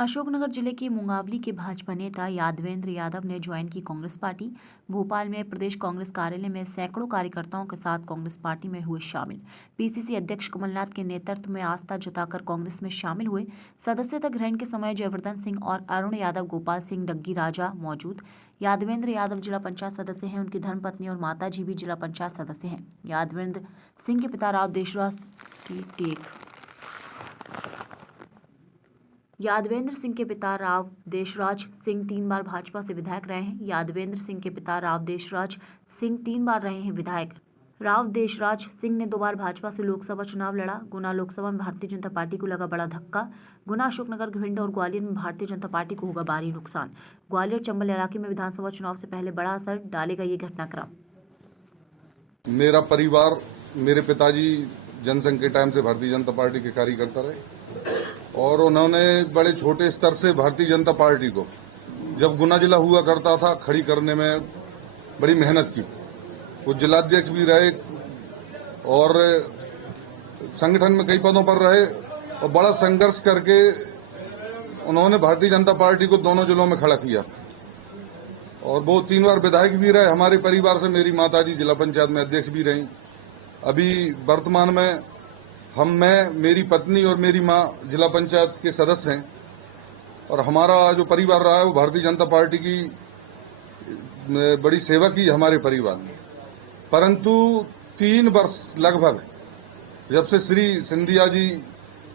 अशोकनगर जिले के मुंगावली के भाजपा नेता यादवेंद्र यादव ने ज्वाइन की कांग्रेस पार्टी। भोपाल में प्रदेश कांग्रेस कार्यालय में सैकड़ों कार्यकर्ताओं के साथ कांग्रेस पार्टी में हुए शामिल। पीसीसी अध्यक्ष कमलनाथ के नेतृत्व में आस्था जताकर कांग्रेस में शामिल हुए। सदस्यता ग्रहण के समय जयवर्धन सिंह और अरुण यादव, गोपाल सिंह डग्गी राजा मौजूद। यादवेंद्र यादव जिला पंचायत सदस्य हैं। उनकी धर्मपत्नी और माताजी भी जिला पंचायत सदस्य हैं। यादवेंद्र सिंह के पिता राव देशराज यादवेंद्र सिंह के पिता राव देशराज सिंह 3 बार भाजपा से विधायक रहे हैं। यादवेंद्र सिंह के पिता राव देशराज सिंह 3 बार रहे हैं विधायक। राव देशराज सिंह ने 2 बार भाजपा से लोकसभा चुनाव लड़ा। गुना लोकसभा में भारतीय जनता पार्टी को लगा बड़ा धक्का। गुना, अशोकनगर, भिंड और ग्वालियर में भारतीय जनता पार्टी को होगा भारी नुकसान। ग्वालियर चंबल इलाके में विधानसभा चुनाव से पहले बड़ा असर डालेगा ये घटनाक्रम। मेरा परिवार, मेरे पिताजी जनसंघ के टाइम से भारतीय जनता पार्टी के कार्यकर्ता रहे और उन्होंने बड़े छोटे स्तर से भारतीय जनता पार्टी को, जब गुना जिला हुआ करता था, खड़ी करने में बड़ी मेहनत की। वो जिलाध्यक्ष भी रहे और संगठन में कई पदों पर रहे और बड़ा संघर्ष करके उन्होंने भारतीय जनता पार्टी को दोनों जिलों में खड़ा किया और वो 3 बार विधायक भी रहे। हमारे परिवार से मेरी माताजी जिला पंचायत में अध्यक्ष भी रहीं। अभी वर्तमान में मैं, मेरी पत्नी और मेरी मां जिला पंचायत के सदस्य हैं और हमारा जो परिवार रहा है वो भारतीय जनता पार्टी की बड़ी सेवा की हमारे परिवार ने। परंतु 3 वर्ष लगभग जब से श्री सिंधिया जी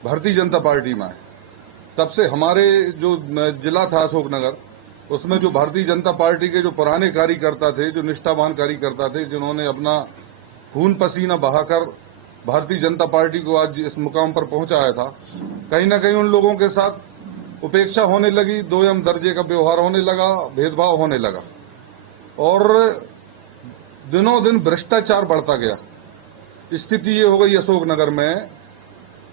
भारतीय जनता पार्टी में आए, तब से हमारे जो जिला था अशोकनगर, उसमें जो भारतीय जनता पार्टी के जो पुराने कार्यकर्ता थे, जो निष्ठावान कार्यकर्ता थे, जिन्होंने अपना खून पसीना बहाकर भारतीय जनता पार्टी को आज इस मुकाम पर पहुंचाया था, कहीं न कहीं उन लोगों के साथ उपेक्षा होने लगी, दोयम दर्जे का व्यवहार होने लगा, भेदभाव होने लगा और दिनों दिन भ्रष्टाचार बढ़ता गया। स्थिति ये हो गई अशोकनगर में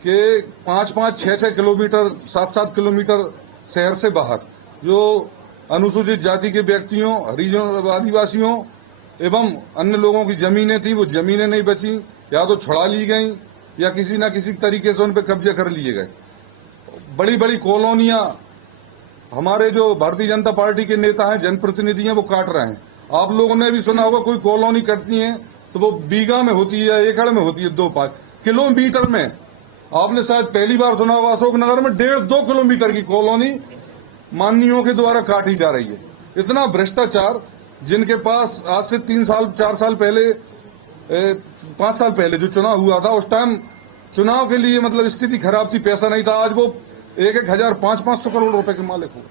कि 5-5, 6-6 किलोमीटर, 7-7 किलोमीटर शहर से बाहर जो अनुसूचित जाति के व्यक्तियों, हरिजन, आदिवासियों एवं अन्य लोगों की जमीनें थी, वो जमीनें नहीं बची, या तो छुड़ा ली गई या किसी न किसी तरीके से उन पर कब्जे कर लिए गए। बड़ी बड़ी कॉलोनियां हमारे जो भारतीय जनता पार्टी के नेता हैं, जनप्रतिनिधि हैं, वो काट रहे हैं। आप लोगों ने भी सुना होगा, कोई कॉलोनी कटती है तो वो बीघा में होती है या एकड़ में होती है, 2-5 किलोमीटर में। आपने शायद पहली बार सुना होगा, अशोकनगर में 1.5-2 किलोमीटर की कॉलोनी माननीयों के द्वारा काटी जा रही है। इतना भ्रष्टाचार, जिनके पास आज से 3 साल 4 साल पहले 5 साल पहले जो चुनाव हुआ था, उस टाइम चुनाव के लिए मतलब स्थिति खराब थी, पैसा नहीं था। आज वो 1-1 हजार 500-500 करोड़ रुपए के मालिक हो।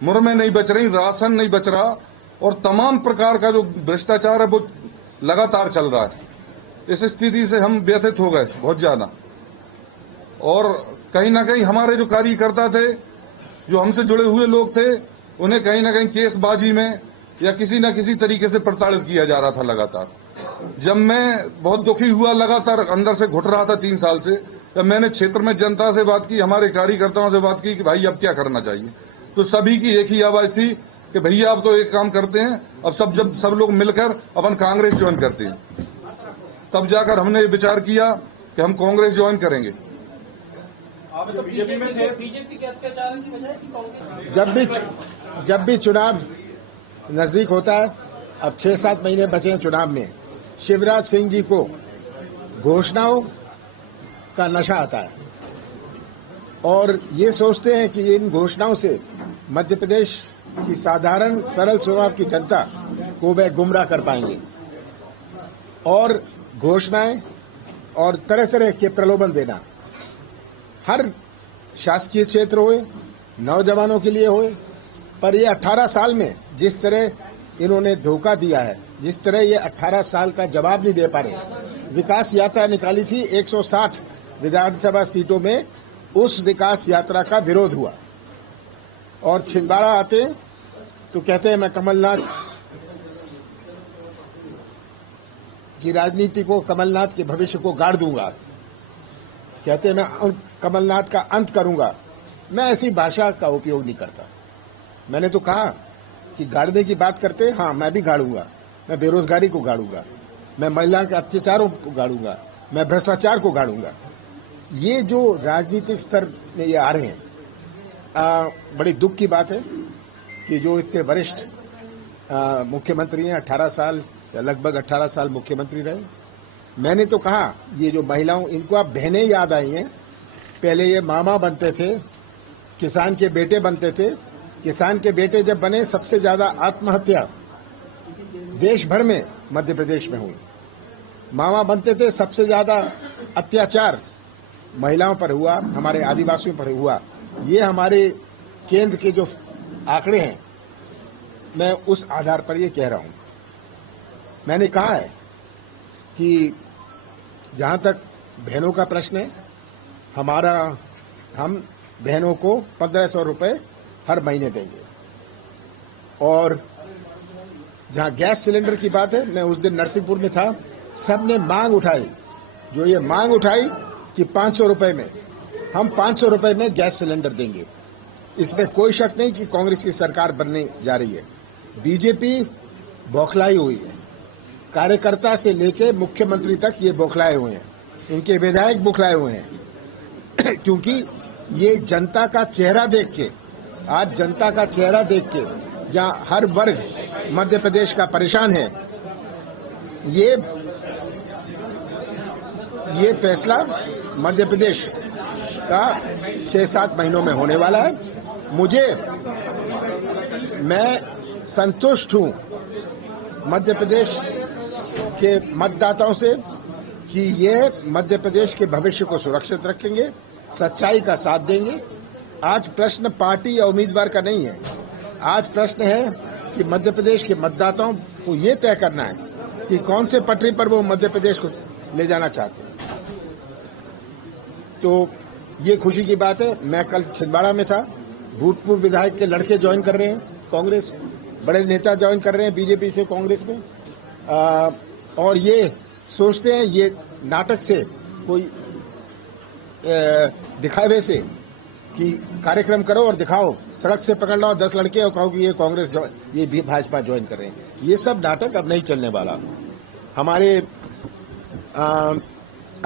मुरमें नहीं बच रही, राशन नहीं बच रहा और तमाम प्रकार का जो भ्रष्टाचार है वो लगातार चल रहा है। इस स्थिति से हम व्यथित हो गए बहुत ज्यादा और कहीं ना कहीं हमारे जो कार्यकर्ता थे, जो हमसे जुड़े हुए लोग थे, उन्हें कहीं ना कहीं केसबाजी में या किसी न किसी तरीके से प्रताड़ित किया जा रहा था लगातार। जब मैं बहुत दुखी हुआ, लगातार अंदर से घुट रहा था 3 साल से, जब मैंने क्षेत्र में जनता से बात की, हमारे कार्यकर्ताओं से बात की कि भाई अब क्या करना चाहिए, तो सभी की एक ही आवाज थी कि भैया अब तो एक काम करते हैं, अब सब लोग मिलकर अपन कांग्रेस ज्वाइन करते हैं। तब जाकर हमने विचार किया कि हम कांग्रेस ज्वाइन करेंगे। बीजेपी के अत्याचार की वजह की कांग्रेस जब भी चुनाव नजदीक होता है, अब 6-7 महीने बचे हैं चुनाव में, शिवराज सिंह जी को घोषणाओं का नशा आता है और ये सोचते हैं कि इन घोषणाओं से मध्य प्रदेश की साधारण सरल स्वभाव की जनता को वे गुमराह कर पाएंगे और घोषणाएं और तरह तरह के प्रलोभन देना, हर शासकीय क्षेत्र होए, नौजवानों के लिए होए, पर ये 18 साल में जिस तरह इन्होंने धोखा दिया है, जिस तरह ये 18 साल का जवाब नहीं दे पा रहे। विकास यात्रा निकाली थी 160 विधानसभा सीटों में, उस विकास यात्रा का विरोध हुआ और छिंदवाड़ा आते तो कहते हैं मैं कमलनाथ की राजनीति को, कमलनाथ के भविष्य को गाड़ दूंगा, कहते हैं मैं कमलनाथ का अंत करूंगा। मैं ऐसी भाषा का उपयोग नहीं करता। मैंने तो कहा कि गाड़ने की बात करते हैं, हाँ मैं भी गाड़ूंगा, मैं बेरोजगारी को गाड़ूंगा, मैं महिला के अत्याचारों को गाड़ूंगा, मैं भ्रष्टाचार को गाड़ूंगा। ये जो राजनीतिक स्तर में ये आ रहे हैं, बड़ी दुख की बात है कि जो इतने वरिष्ठ मुख्यमंत्री हैं, 18 साल या लगभग 18 साल मुख्यमंत्री रहे। मैंने तो कहा ये जो महिलाओं, इनको आप बहनें याद आई हैं। पहले ये मामा बनते थे, किसान के बेटे बनते थे। किसान के बेटे जब बने, सबसे ज्यादा आत्महत्या देश भर में मध्य प्रदेश में हुई। मामा बनते थे, सबसे ज्यादा अत्याचार महिलाओं पर हुआ, हमारे आदिवासियों पर हुआ। ये हमारे केंद्र के जो आंकड़े हैं, मैं उस आधार पर ये कह रहा हूं। मैंने कहा है कि जहां तक बहनों का प्रश्न है, हम बहनों को 1500 रुपए हर महीने देंगे। और जहां गैस सिलेंडर की बात है, मैं उस दिन नरसिंहपुर में था, सबने मांग उठाई, जो ये मांग उठाई कि 500 रुपए में, हम 500 रुपए में गैस सिलेंडर देंगे। इसमें कोई शक नहीं कि कांग्रेस की सरकार बनने जा रही है। बीजेपी बौखलाई हुई है, कार्यकर्ता से लेके मुख्यमंत्री तक ये बौखलाए हुए हैं, इनके विधायक बौखलाए हुए हैं क्योंकि ये जनता का चेहरा देख के, आज जनता का चेहरा देख के, जहां हर वर्ग मध्य प्रदेश का परेशान है, ये फैसला मध्य प्रदेश का 6-7 महीनों में होने वाला है। मैं संतुष्ट हूं मध्य प्रदेश के मतदाताओं से कि ये मध्य प्रदेश के भविष्य को सुरक्षित रखेंगे, सच्चाई का साथ देंगे। आज प्रश्न पार्टी या उम्मीदवार का नहीं है, आज प्रश्न है कि मध्य प्रदेश के मतदाताओं को ये तय करना है कि कौन से पटरी पर वो मध्य प्रदेश को ले जाना चाहते हैं। तो ये खुशी की बात है। मैं कल छिंदवाड़ा में था, भूतपूर्व विधायक के लड़के ज्वाइन कर रहे हैं कांग्रेस, बड़े नेता ज्वाइन कर रहे हैं बीजेपी से कांग्रेस में, और ये सोचते हैं ये नाटक से, कोई दिखावे से कि कार्यक्रम करो और दिखाओ, सड़क से पकड़ लो 10 लड़के और कहो कि ये कांग्रेस ये भी भाजपा ज्वाइन कर रहे हैं। ये सब नाटक अब नहीं चलने वाला। हमारे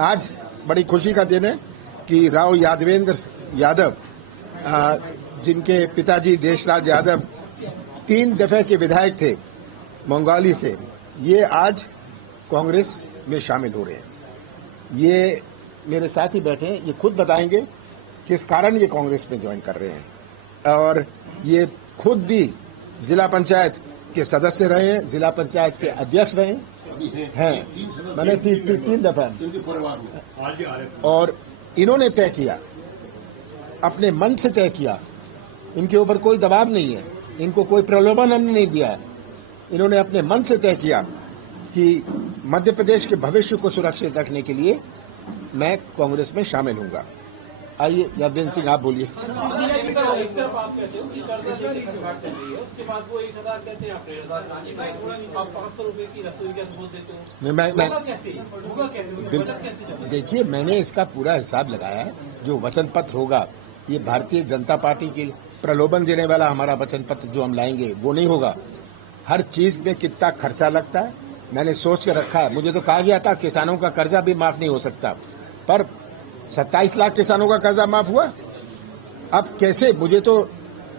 आज बड़ी खुशी का दिन है कि राव यादवेंद्र यादव, जिनके पिताजी देशराज यादव 3 दफे के विधायक थे मंगोली से, ये आज कांग्रेस में शामिल हो रहे हैं। ये मेरे साथ ही बैठे हैं, ये खुद बताएंगे किस कारण ये कांग्रेस में ज्वाइन कर रहे हैं। और ये खुद भी जिला पंचायत के सदस्य रहे हैं, जिला पंचायत के अध्यक्ष रहे हैं, मैंने 3 दफा, और इन्होंने तय किया, अपने मन से तय किया, इनके ऊपर कोई दबाव नहीं है, इनको कोई प्रलोभन हमने नहीं दिया है। इन्होंने अपने मन से तय किया कि मध्य प्रदेश के भविष्य को सुरक्षित रखने के लिए मैं कांग्रेस में शामिल होऊंगा। आइए यादवेंद्र सिंह, आप बोलिए। एक तरफ आप कहते हो कि कर्जा की शुरुआत चल रही है, उसके बाद वो 1000 कहते हैं, आप 1500 आप 500 रुपए की रसोई गैस बोल देते हो। होगा कैसे? देखिए, मैंने इसका पूरा हिसाब लगाया है। जो वचन पत्र होगा, ये भारतीय जनता पार्टी के प्रलोभन देने वाला हमारा वचन पत्र जो हम लाएंगे वो नहीं होगा। हर चीज में कितना खर्चा लगता है मैंने सोच के रखा है। मुझे तो कहा गया था किसानों का कर्जा भी माफ नहीं हो सकता, पर 27 लाख किसानों का कर्जा माफ हुआ। अब कैसे? मुझे तो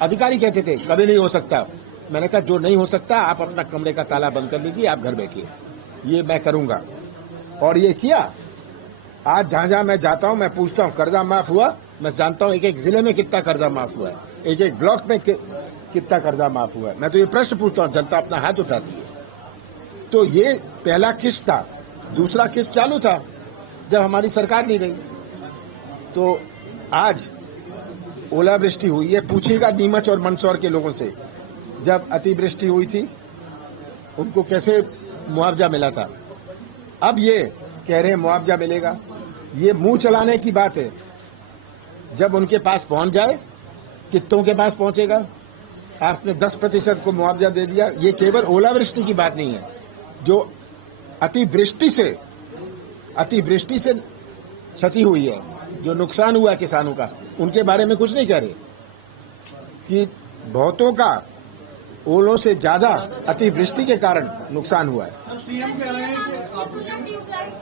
अधिकारी कहते थे कभी नहीं हो सकता। मैंने कहा जो नहीं हो सकता, आप अपना कमरे का ताला बंद कर लीजिए, आप घर बैठिए, ये मैं करूंगा। और ये किया। आज जहां जहां मैं जाता हूं, मैं पूछता हूं कर्जा माफ हुआ। मैं जानता हूं एक जिले में कितना कर्जा माफ हुआ है, एक ब्लॉक में कितना कर्जा माफ हुआ है। मैं तो ये प्रश्न पूछता हूं, जनता अपना हाथ उठाती है। तो ये पहला किस्त था। दूसरा किस्त चालू था जब हमारी सरकार नहीं रही। तो आज ओलावृष्टि हुई है, पूछिएगा नीमच और मंदसौर के लोगों से, जब अतिवृष्टि हुई थी उनको कैसे मुआवजा मिला था। अब ये कह रहे हैं मुआवजा मिलेगा। ये मुंह चलाने की बात है। जब उनके पास पहुंच जाए, कितनों के पास पहुंचेगा? आपने 10% को मुआवजा दे दिया। ये केवल ओलावृष्टि की बात नहीं है, जो अतिवृष्टि से क्षति हुई है, जो नुकसान हुआ किसानों का, उनके बारे में कुछ नहीं कह रहे कि बहुतों का ओलों से ज्यादा अतिवृष्टि के कारण नुकसान हुआ है। सीएम कह रहे हैं कि आपके